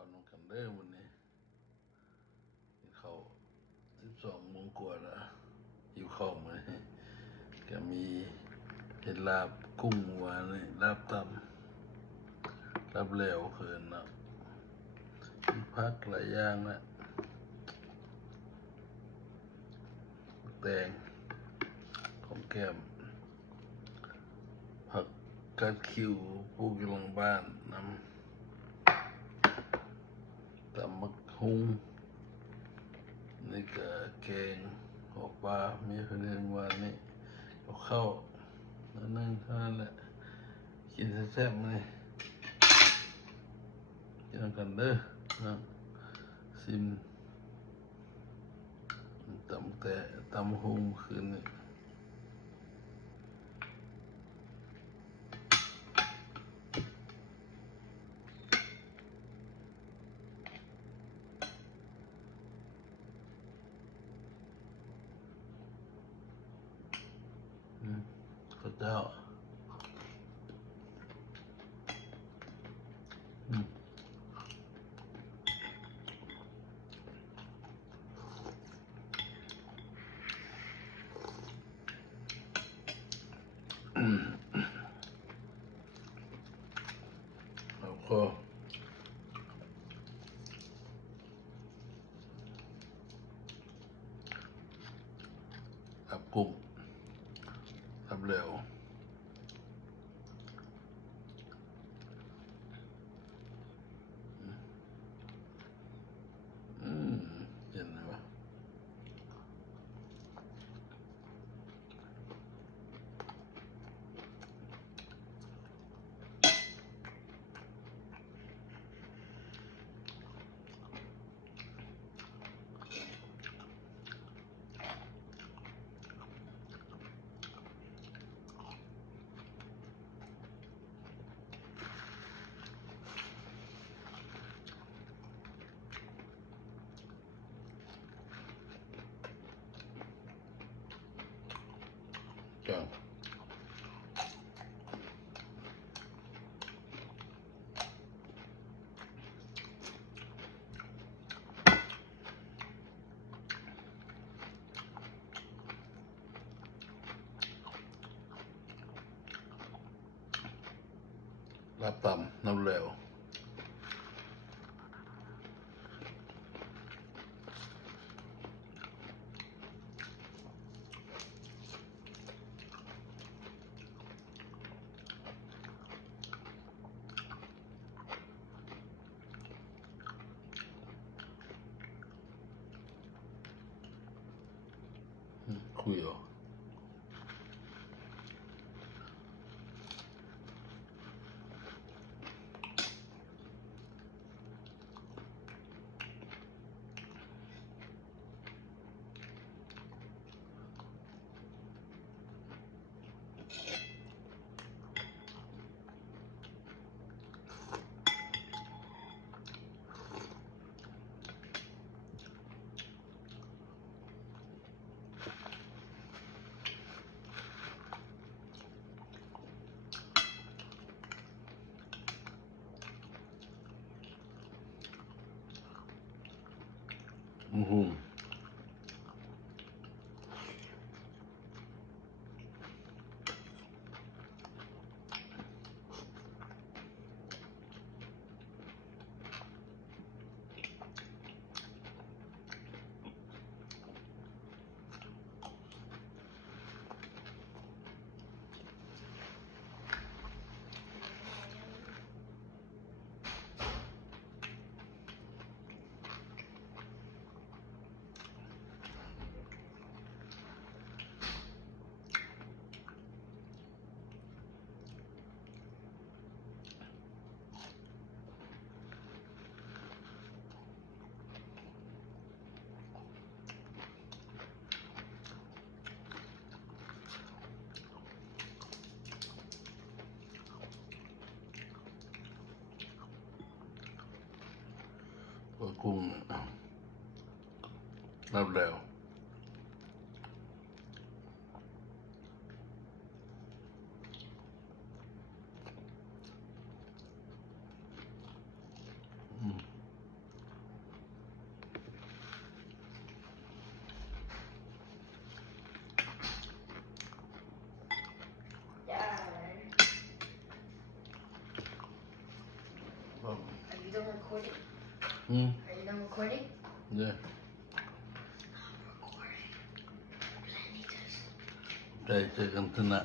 ข้าวนำกันเด้อวันนี้กินข้าว12 โมงกว่าแล้วหิวข้าวมาก็มีเห็ดลาบกุ้งหวานนี่ลาบตำลาบเหลวเขินเนาะมีผักหลายอย่างนะแตงของแก้มผักกาดคิวปลูกอยู่หลังบ้านน้ำตำมักฮุ้งนี่ก็แกงหัวปลามีเพื่อนวันนี้กับข้าวนั่นเท่านั้นแหละกินแซ่บๆเลยกินกันเด้อนะซิมตำฮุ้งคืนนี้ข้าวเจ้าแล้วก็ตับกุ้งตับเหลวเห็นไหมวะจังลาบตำน้ำเหลวคุยเหรอก็กุ้งลาบเหลว problem. Are you done recording? Hmm? Are you done recording? Yeah. I'm recording. Planetas. Okay, tekกันทนะ